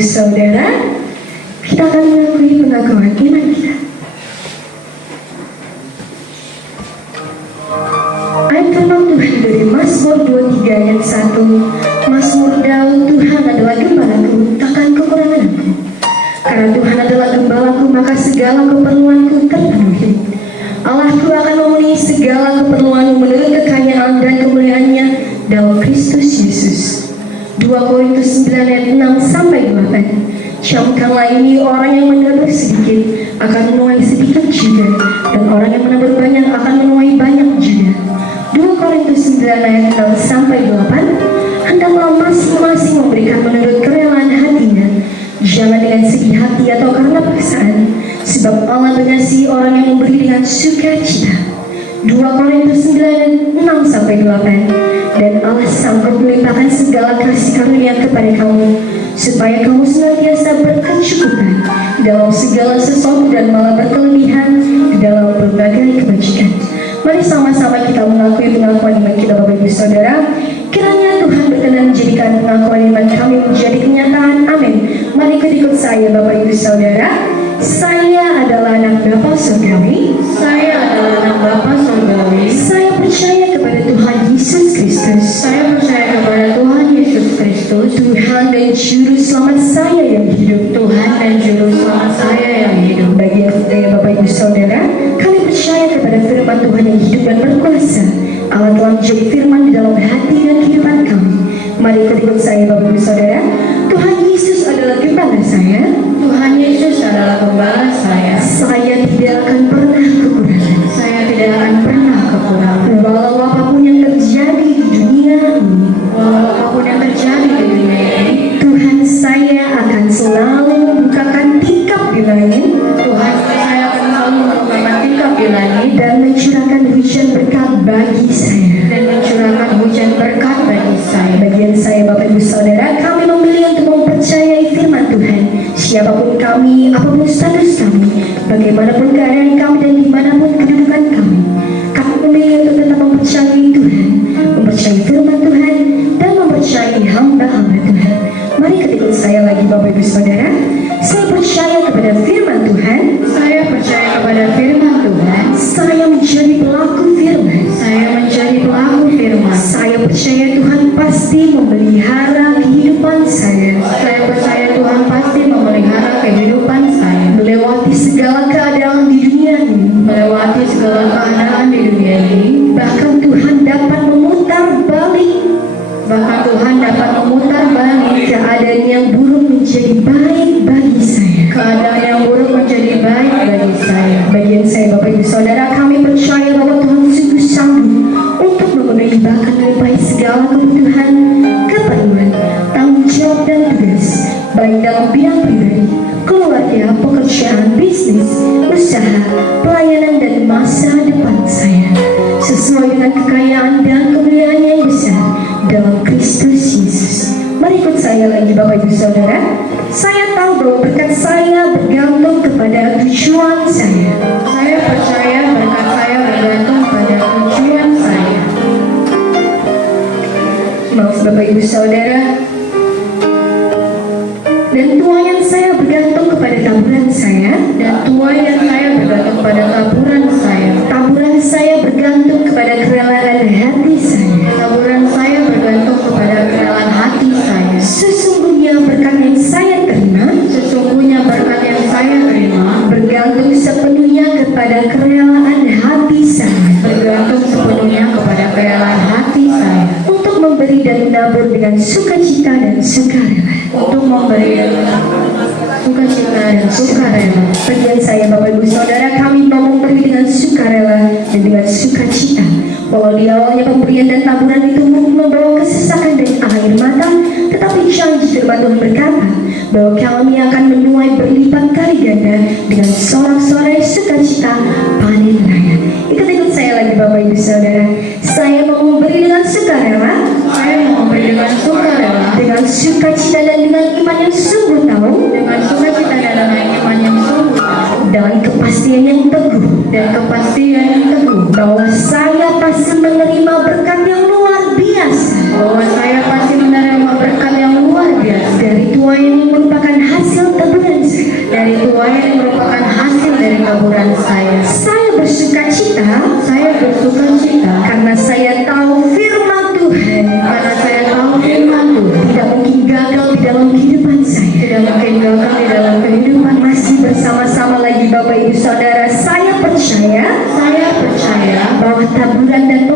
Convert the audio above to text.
Ibu Saudara, kita akan mengakui pengakuan iman kita. Ayat firman Tuhan dari Mazmur 23 ayat 1. Mazmur Daud, Tuhan adalah gembalaku, takkan kekurangan aku. Karena Tuhan adalah gembalaku, maka segala keperluanku terpenuhi. Allahku akan memenuhi segala keperluanmu menurut kekayaan dan kemuliaannya dalam Kristus Yesus. 2 Korintus 9 ayat 6-8. Camkanlah ini, orang yang menabur sedikit akan menuai sedikit juga, dan orang yang menabur banyak akan menuai banyak juga. 2 Korintus 9 ayat 6-8. Hendaklah masing-masing memberikan menurut kerelaan hatinya, jangan dengan sedih hati atau karena paksaan, sebab Allah mengasihi orang yang memberi dengan sukacita. 2 Korintus 9 ayat 6-8. Dan Allah sanggup melimpahkan segala kasih karunia kepada kamu, supaya kamu senantiasa berkecukupan dalam segala sesuatu dan malah berkelebihan dalam berbagai kebajikan. Mari sama-sama kita mengakui pengakuan iman kita, Bapak Ibu Saudara. Kiranya Tuhan berkenan menjadikan pengakuan iman kami menjadi kenyataan. Amin. Mari ikut saya, Bapak Ibu Saudara. Saya adalah anak Bapa Surgawi. Saya adalah anak Bapa Surgawi. Saya percaya kepada Tuhan Yesus Kristus. Saya percaya kepada Tuhan Yesus Kristus, Tuhan dan Juru Selamat saya yang hidup. Tuhan dan Juru Selamat saya yang hidup. Bagi Bapak Ibu Saudara, kami percaya kepada firman Tuhan yang hidup dan berkuasa. Allah telah menjadi firman di dalam hati dan kehidupan kami. Mari ikut saya, Bapak Ibu Saudara. Tuhan Yesus adalah gembala saya. Tuhan Yesus adalah gembala saya. Saya tidak akan pernah kekurangan. Saya tidak akan pernah kekurangan. Walau apapun yang terjadi di dunia ini, walau apapun yang terjadi di dunia ini, Tuhan saya akan selalu membukakan tingkap di langit. Tuhan saya akan selalu membukakan tingkap di langit dan mencurahkan hujan berkat bagi saya. dan mencurahkan hujan berkat bagi saya. Bagian saya, Bapak Ibu Saudara, kami memilih untuk mempercayai firman Tuhan. Siapapun kami, apapun status kami, bagaimanapun keadaan kami dan dimanapun kedudukan kami, kami memilih untuk tetap mempercayai Tuhan, mempercayai firman Tuhan, dan mempercayai hamba-hamba Tuhan. Mari ikut saya lagi, Bapak Ibu Saudara. Saya percaya kepada firman Tuhan. Saya percaya kepada firman Tuhan. Saya menjadi pelaku firman. Saya menjadi pelaku firman. Saya percaya Tuhan pasti memelihara kehidupan saya. Saya percaya Tuhan pasti memelihara kehidupan saya. Melewati segala keadaan di dunia ini. Melewati segala keadaan di dunia ini. Bahkan Tuhan dapat memutar balik. Bahkan Tuhan dapat memutar balik keadaan yang buruk menjadi baik bagi saya. keadaan yang buruk menjadi baik bagi saya. Bagian saya, Bapak Ibu Saudara, kami percaya bahwa Tuhan sungguh sanggup untuk memenuhi bahkan melimpahi segala kebutuhan, keperluan, tanggung jawab dan tugas, baik dalam bidang pribadi, keluarga, pekerjaan, bisnis, usaha, pelayanan dan masa depan saya, sesuai dengan kekayaan dan kemuliaan yang besar dalam Kristus Yesus. Mari ikut saya lagi, Bapak Ibu Saudara. Saya tahu bahwa berkat saya bergantung kepada tujuan saya. Saya percaya berkat saya bergantung pada tujuan saya. Maaf, Bapak Ibu Saudara. Dan tuayan saya bergantung kepada taburan saya. Dan tuayan saya bergantung pada taburan saya. Taburan saya bergantung kepada kerelaan hati saya. Taburan saya bergantung kepada kerelaan hati saya. Sesungguhnya berkat yang saya terima, Sesungguhnya berkat yang saya terima bergantung sepenuhnya kepada kerelaan hati saya. bergantung sepenuhnya kepada kerelaan hati saya. Untuk memberi dan menabur dengan sukacita dan sukarela. Untuk memberi sukacita dan sukarela. Bagian saya, Bapak Ibu Saudara, kami mau memberi dengan sukarela dan dengan sukacita. Walau di awalnya pemberian dan taburan itu membawa kesesakan dan air mata, tetapi janji firman Tuhan berkata bahwa kami akan menuai berlipat kali ganda dengan sorak-sorai sukacita panen raya. Ikut saya lagi, Bapak Ibu Saudara. Saya mau memberi dengan sukarela. Saya mau memberi dengan sukarela, Dengan sukacita dan dengan iman yang sungguh tahu, dengan sukacita dan dengan iman yang sungguh tahu, dengan kepastian yang teguh dan kepastian yang teguh bahwa saya pasti menerima berkat yang luar biasa bahwa saya pasti menerima berkat yang luar biasa dari Tuhan yang merupakan lain yang merupakan hasil dari taburan saya. Saya bersuka cita Saya bersuka cita karena saya tahu firman Tuhan karena saya tahu firman Tuhan tidak mungkin gagal di dalam kehidupan saya. tidak mungkin gagal di dalam kehidupan. Masih bersama-sama lagi Bapak Ibu Saudara, saya percaya Saya percaya bahwa taburan dan